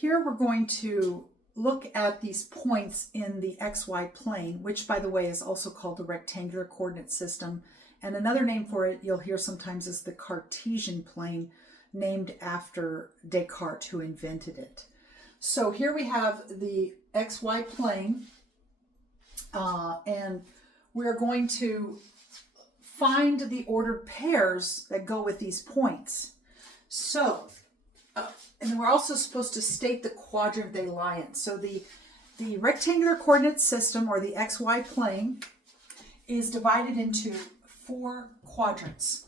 Here we're going to look at these points in the XY plane, which by the way is also called the rectangular coordinate system. And another name for it you'll hear sometimes is the Cartesian plane, named after Descartes, who invented it. So here we have the XY plane, and we're going to find the ordered pairs that go with these points. So, and we're also supposed to state the quadrant they lie in. So the rectangular coordinate system, or the XY plane, is divided into 4 quadrants.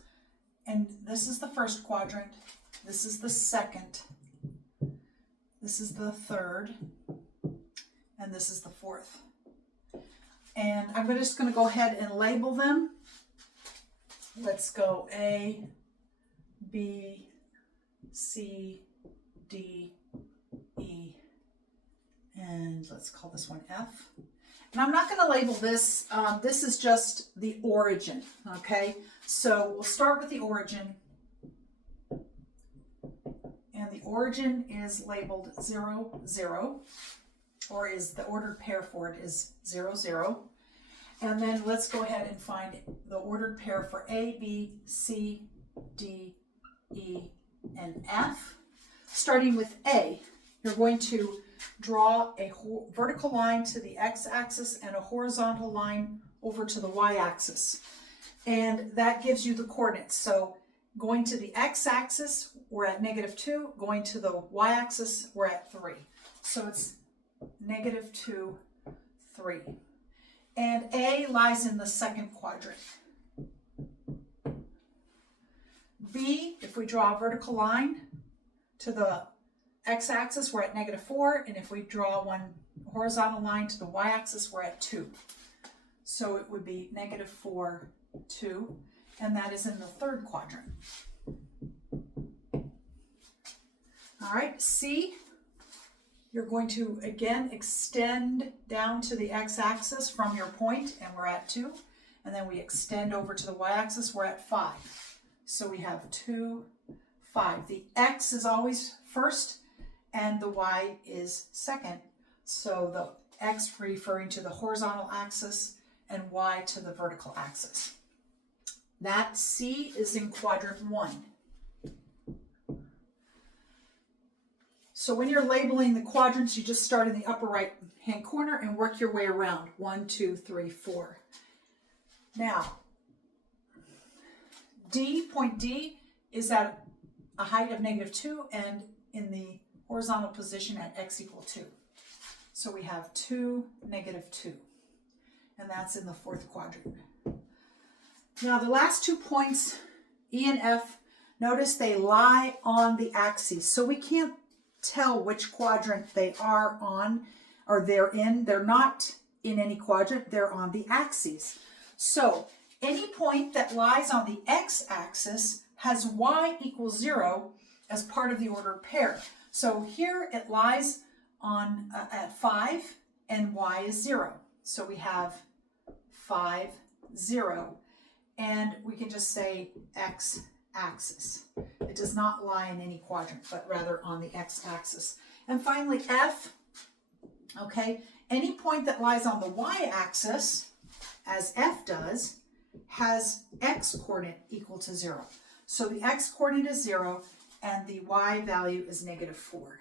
And this is the first quadrant, this is the second, this is the third, and this is the fourth. And I'm just going to go ahead and label them. Let's go A, B, C, D, E, and let's call this one F. And I'm not going to label this. This is just the origin, okay? So we'll start with the origin. And the origin is labeled 0, 0, or is the ordered pair for it is 0, 0. And then let's go ahead and find the ordered pair for A, B, C, D, E, and F. Starting with A, you're going to draw a vertical line to the x-axis and a horizontal line over to the y-axis. And that gives you the coordinates. So going to the x-axis, we're at -2. Going to the y-axis, we're at 3. So it's -2, 3. And A lies in the second quadrant. B, if we draw a vertical line to the x-axis, we're at -4, and if we draw one horizontal line to the y-axis, we're at 2. So it would be -4, 2, and that is in the third quadrant. All right, C, you're going to again extend down to the x-axis from your point, and we're at 2, and then we extend over to the y-axis, we're at 5. So we have 2, 5. The x is always first, and the y is second. So the x referring to the horizontal axis and y to the vertical axis. That C is in quadrant 1. So when you're labeling the quadrants, you just start in the upper right hand corner and work your way around. 1, 2, 3, 4. Now, D, point D, is at a height of -2 and in the horizontal position at x = 2. So we have 2, -2, and that's in the fourth quadrant. Now the last 2 points, E and F, notice they lie on the axes. So we can't tell which quadrant they are on or they're in. They're not in any quadrant, they're on the axes. So any point that lies on the x-axis has y = 0 as part of the ordered pair. So here it lies on at 5 and y is 0. So we have 5, 0. And we can just say x-axis. It does not lie in any quadrant, but rather on the x-axis. And finally, F, okay, any point that lies on the y-axis, as F does, has x-coordinate equal to 0. So the x-coordinate is 0, and the y value is -4.